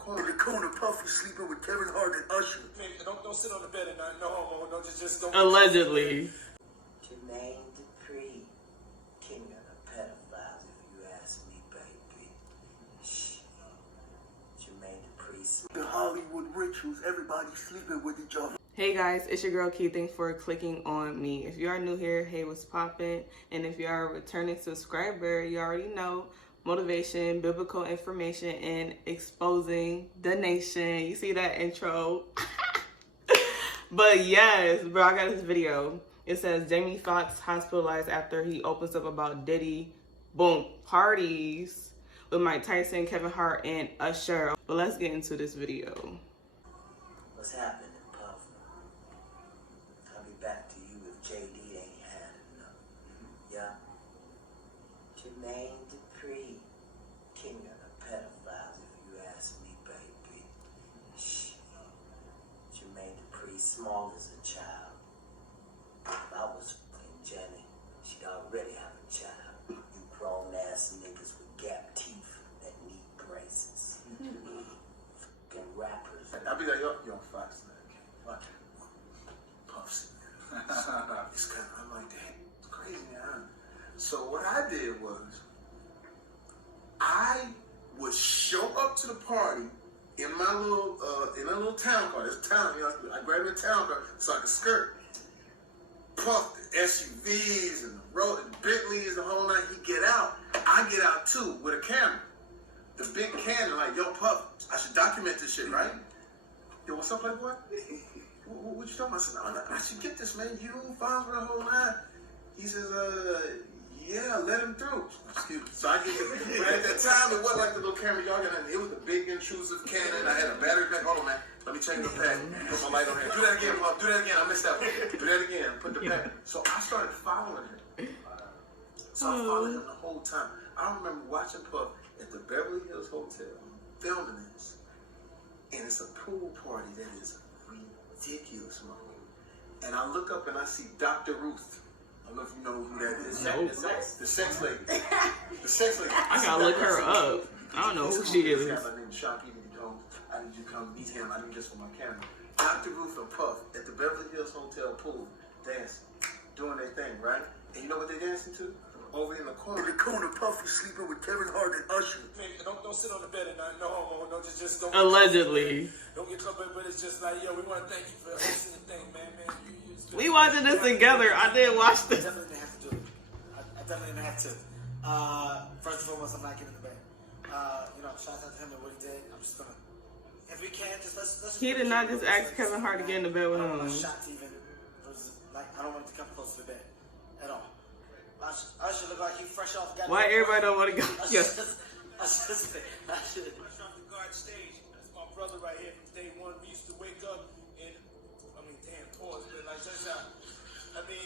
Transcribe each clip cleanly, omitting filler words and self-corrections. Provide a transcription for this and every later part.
corner. In the corner, Puff was sleeping with Kevin Hart and Usher. Man, don't sit on the bed at night. No homo. No, just don't. Allegedly. Jermaine Dupri, king of the pedophiles, if you ask me, baby. Shh. Jermaine Dupri. The Hollywood rituals, everybody sleeping with each other. Hey guys, it's your girl Key. Thanks for clicking on me. If you are new here, hey, what's poppin'? And if you are a returning subscriber, you already know motivation, biblical information, and exposing the nation. You see that intro? But yes, bro, I got this video. It says Jamie Foxx hospitalized after he opens up about Diddy, boom, parties with Mike Tyson, Kevin Hart, and Usher. But let's get into this video. What's happening, Puff? I'll be back to you if JD ain't had enough. Yeah? Jermaine Dupri, king of the pedophiles, if you ask me, baby. Shh. Jermaine Dupri, small as a child. If I was fucking Jenny, she'd already have a child. You grown-ass niggas with gap teeth that need braces. Fucking rappers. I'll be like, yo, Foxx, like, Puffs. It's kind of, I'm like, dang, it's crazy, man. So what I did was, I would show up to the party in my little town car. This town, you know, I grabbed a town car so I could skirt. Puff the SUVs and the road and Bentleys the whole night. He get out. I get out too with a camera. The big Canon, like, yo, Puff, I should document this shit, right? Yo, what's up, Playboy? What you talking about? I said, no, I should get this, man. You files for the whole night. He says, yeah, let him through. Excuse me. So I get the, but at that time, it wasn't like the little camera y'all got in. It was a big, intrusive Canon. I had a battery pack. Hold on, man. Let me change the pack. Put my light on here. Do that again, Puff. Do that again. I missed that one. Do that again. Put the pack. So I started following him. So I followed him the whole time. I remember watching Puff at the Beverly Hills Hotel, filming this. And it's a pool party that is ridiculous, man. And I look up and I see Dr. Ruth. I don't know if you know who that is. Nope. The sex lady. The sex lady. I gotta look her up. I don't know who she is. My name is Shoppy. I need you to come meet him. I need this for my camera. Dr. Ruth and Puff at the Beverly Hills Hotel pool, dancing, doing their thing, right? And you know what they dancing to? Over in the corner. In the corner, Puff was sleeping with Kevin Hart and Usher. Man, don't sit on the bed at night. No homo. No, just don't. Allegedly. Don't get trouble, but it's just like, yo, we want to thank you for hosting the thing, man. We watching this together. I did watch this. I definitely didn't have to do it. I definitely didn't have to. First and foremost, I'm not getting in the bed. You know, shout out to him and what he did. I'm just gonna, if we can, just let's. He did not just ask Kevin Hart to get in the bed with I don't want him. a shot to even, like, I don't want it to come close to the bed at all. I should look like he fresh off. Why everybody don't want to go? Yeah. I should. Fresh off the guard stage. That's my brother right here from day one. We used to wake up and, I mean, damn, pause, but like, just I mean,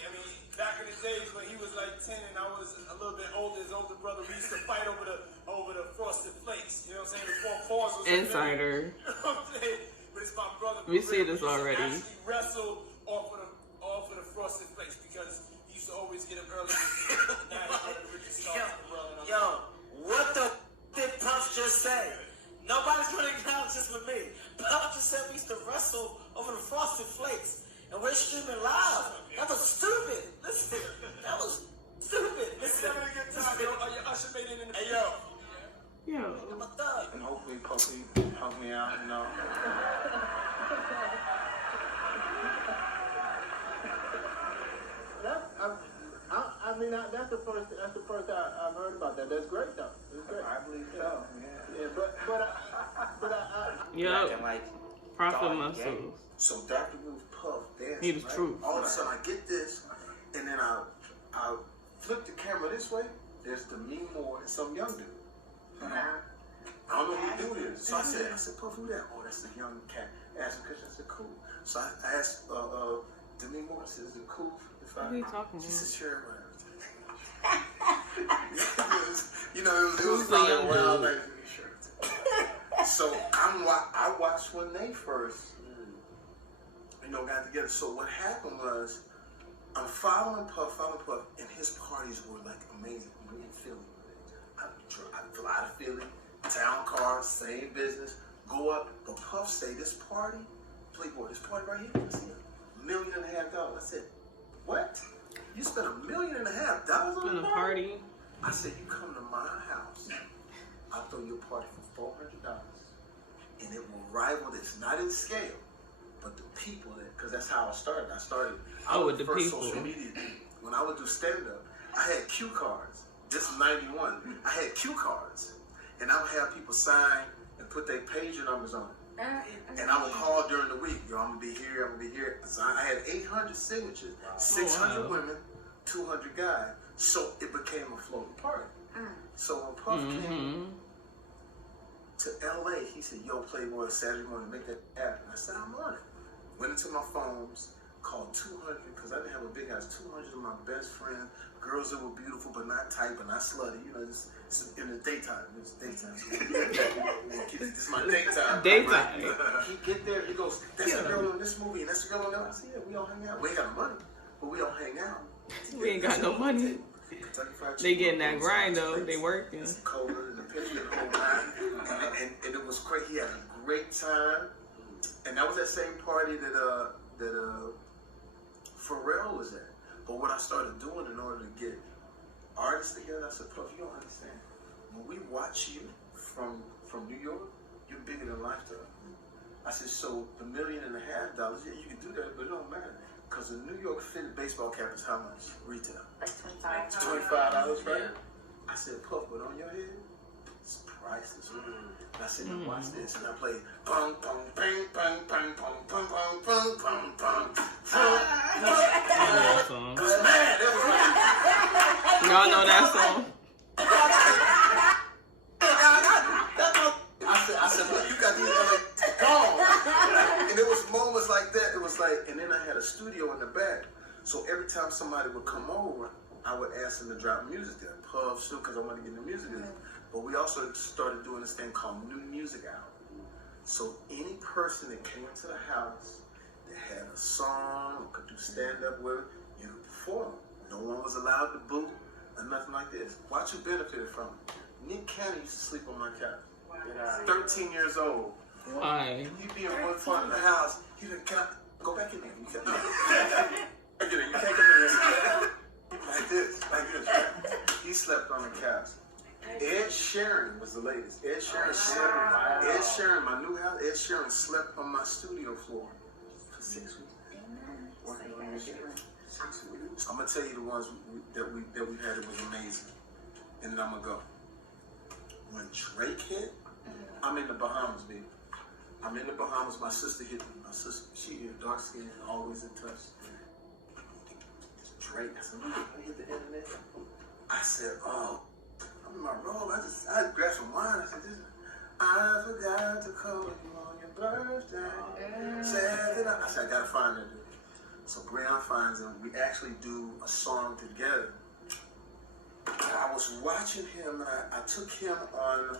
back in the days when he was like 10 and I was a little bit older, his older brother, we used to fight over the frosted flakes. You know what I'm saying? Before pause was Insider. You know what I'm saying? But it's my brother. We see this already. Actually wrestle off of the frosted flakes because he used to always get him early. Yo, what the did Puff just say? Nobody's gonna acknowledge this with me. Puff just said we used to wrestle over the frosted flakes. And we're streaming live. That was stupid. Listen, that was stupid. Listen. Hey, yo. Yo. I'm a thug. And hopefully Puffy help me out, you know. I mean, that's the first I've heard about that. That's great, though. That's great. I believe so, yeah. Yeah, Yo. Profit muscles. So Dr. Ruth Puff dancing. He was right? true. All of a sudden I get this, and then I flip the camera this way. There's Demi Moore and some young dude. I don't know who dude is. So I said, Puff, who that? Oh, that's the young cat. I asked him, because I said, cool. So I asked Demi Moore, I said, is it cool if I... What are you talking She about? said, sure, whatever. You know, it was Who's the probably young around dude? like, sure. So I watched when they first, got together. So what happened was, I'm following Puff, and his parties were like amazing. We in Philly. I fly to Philly, town car, same business. go up. But Puff say, this party, Playboy, this party right here, I see $1.5 million. I said, what? You spent $1.5 million on a a party? I said, you come to my house, I'll throw you a party for $400. And it will rival this, not in scale, but the people that, because that's how I started. I with was the first people. social media dude. When I would do stand-up, I had cue cards. This is 91. I had cue cards. And I would have people sign and put their pager numbers on it. And I would call during the week. Yo, I'm going to be here, I'm going to be here. So I had 800 signatures, 600 women, 200 guys. So it became a floating party. So when Puff came to LA, he said, yo, Playboy, Saturday morning, make that happen. I said, I'm on it. Went into my phones, called 200, because I didn't have a big house, 200 of my best friends, girls that were beautiful but not tight but not slutty. You know, it's in the daytime. It's daytime. This is my daytime. Daytime. He get there, he goes, that's the girl in this movie, and that's the girl in that. I said, yeah, we all hang out. We ain't got no money, but we all hang out. We ain't got no money. They getting that grind though. They working. It's colder than the picture the whole night. And it was great. He had a great time. And that was that same party that Pharrell was at. But what I started doing in order to get artists together, I said, Puff, you don't understand. When we watch you from New York, you're bigger than life to us. I said, so the $1.5 million, yeah, you can do that, but it don't matter. Because a New York fitted baseball cap is how much retail? Like $25. $25, right? I said, Puff, but on your head, it's priceless. And I said, now watch this. And I played bang, bang, bang, bang, bang, bang, bang, bang, bang, bang, That song. Man, that was Y'all know that song. I said, look, you got these like gone. And it was moments like that. It was like, and then I had a studio in the back. So every time somebody would come over, I would ask them to drop music there. Puff, Sue, because I wanted to get the music in. But we also started doing this thing called New Music Hour. So any person that came to the house that had a song or could do stand-up with it, you could perform. No one was allowed to boo or nothing like this. Watch who benefited from it. Nick Cannon used to sleep on my couch. 13 years old. Why? He'd be in one part of the house. He'd be, can I go back in there? You can't, you can't come in there. Like this. Right? He slept on the couch. Ed Sheeran was the latest. Ed Sheeran, my new house, Ed Sheeran slept on my studio floor for 6 weeks. Working on this shit. I'm gonna tell you the ones that we had. It was amazing. And then I'm gonna go. When Drake hit, I'm in the Bahamas, baby. I'm in the Bahamas. My sister hit me. My sister, she hit dark skin, always in touch. Drake, I said, I hit the internet. I said, oh, I'm in my room. I grabbed some wine. I said, I forgot to call you on your birthday. I said, I gotta find that dude. So Brian finds him. We actually do a song together. I was watching him, and I took him on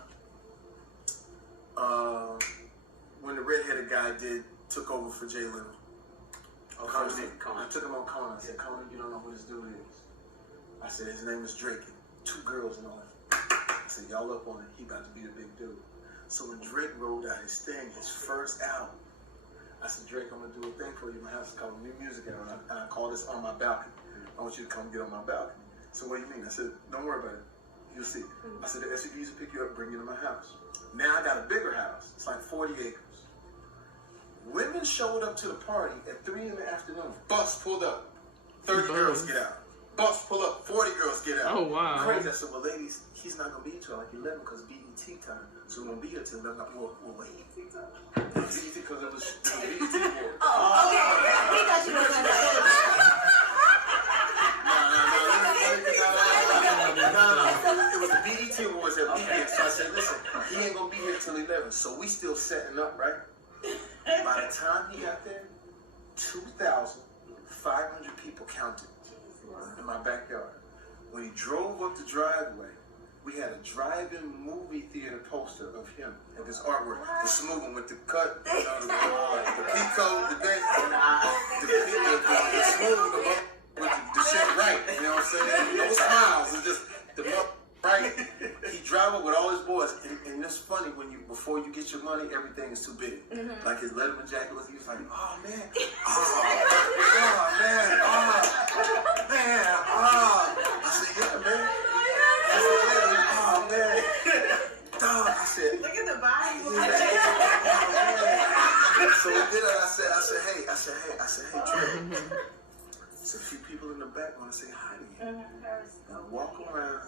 when the redheaded guy took over for Jay Leno. I took him on Conan. I said, Conan, you don't know who this dude is. I said, his name is Drake. 2 girls and all that. I said, y'all up on it. He about to be a big dude. So when Drake rolled out his thing, his first album, I said, Drake, I'm going to do a thing for you in my house. It's called New Music Hour. And I call this On My Balcony. I want you to come get on my balcony. So what do you mean? I said, don't worry about it. You'll see. I said, the SUVs will pick you up, bring you to my house. Now I got a bigger house. It's like 40 acres. Women showed up to the party at 3 in the afternoon. Bus pulled up. 30 girls get out. Bus pull up. 40 girls get out. Oh, wow. Crazy. I said, well, ladies, he's not going to be here till like 11 because BET time. So we're going to be here till 11. Well, wait. BET because it was BET board. Oh, okay. He thought you were going to No. It was the BET Awards that weekend. So I said, listen, he ain't going to be here till 11. So we still setting up, right? By the time he got there, 2,500 people counted in my backyard. When he drove up the driveway, we had a drive-in movie theater poster of him and this artwork. The smooth one with the cut, you know, the peacoat, the date, the smooth one with the shit right. You know what I'm saying? No smiles. It's just the right. He drive up with all his boys, and it's funny when before you get your money, everything is too big. Like his Letterman jacket was, he was like, oh man, I said, yeah, man. Oh man, dog. I said, Look at the body. so we did it. I said, hey, Trey. There's a few people in the back want to say hi to you. We walk around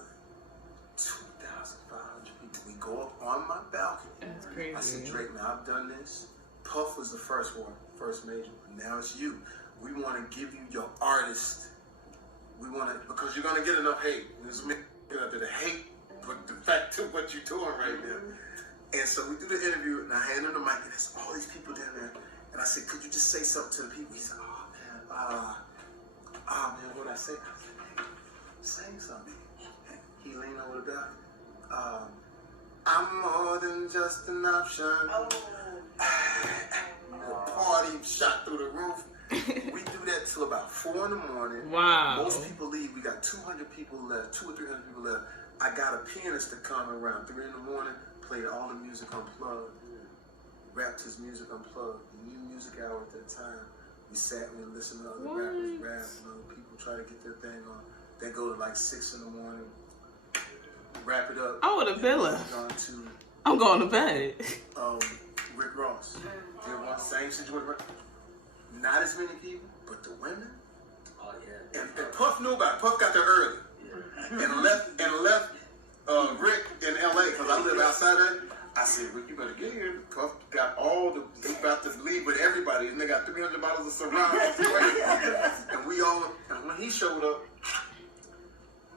2,500 people. We go up on my balcony. That's crazy. I said, Drake, now I've done this. Puff was the first major. Now it's you. We want to give you your artist. We want to, because you're going to get enough hate. There's many people out there that hate, but the fact to what you're doing right now. And so we do the interview, and I hand him the mic, and there's all these people down there. And I said, could you just say something to the people? He said, man, what'd I say? I said, hey, say something. He leaned over the back. I'm more than just an option. The party shot through the roof. We do that till about 4 in the morning. Wow. Most people leave. We got 200 people left, 200 or 300 people left. I got a pianist to come around 3 in the morning, played all the music unplugged, rapped his music unplugged. The new music hour at that time. We sat and listened to other rappers rap, and other people try to get their thing on. They go to like 6 in the morning, wrap it up. I would have been left. I'm going to bed. Rick Ross. There was same situation. Not as many people, but the women. Oh yeah. And Puff knew about it. Puff got there early, and left Rick in L.A. because I live outside of it. I said, Rick, you better get here. Puff got they about to leave with everybody, and they got 300 bottles of Surround. And when he showed up,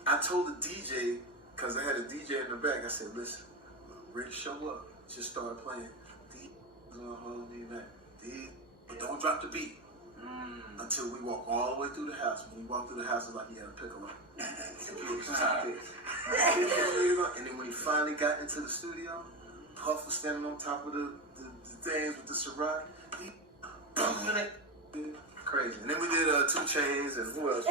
I told the DJ, because I had a DJ in the back, I said, listen, when Rick show up, just start playing. Gonna hold me back. But don't drop the beat until we walk all the way through the house. When we walk through the house, it's like he had a pickle up. And then when he finally got into the studio, Puff was standing on top of the things with the Ciroc. He bumping it. Crazy. And then we did 2 Chainz and who else?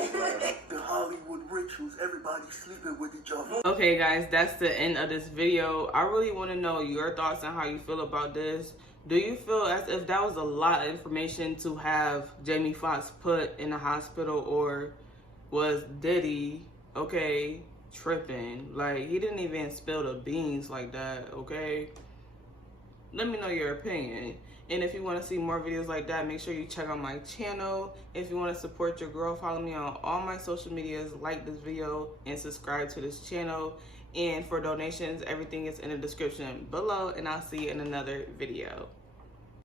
The Hollywood rituals. Everybody sleeping with each other. Okay, guys, that's the end of this video. I really want to know your thoughts on how you feel about this. Do you feel as if that was a lot of information to have Jamie Foxx put in the hospital, or was Diddy, okay, tripping? Like, he didn't even spill the beans like that, okay? Let me know your opinion. And if you want to see more videos like that, make sure you check out my channel. If you want to support your girl, follow me on all my social medias, like this video, and subscribe to this channel. And for donations, everything is in the description below, and I'll see you in another video.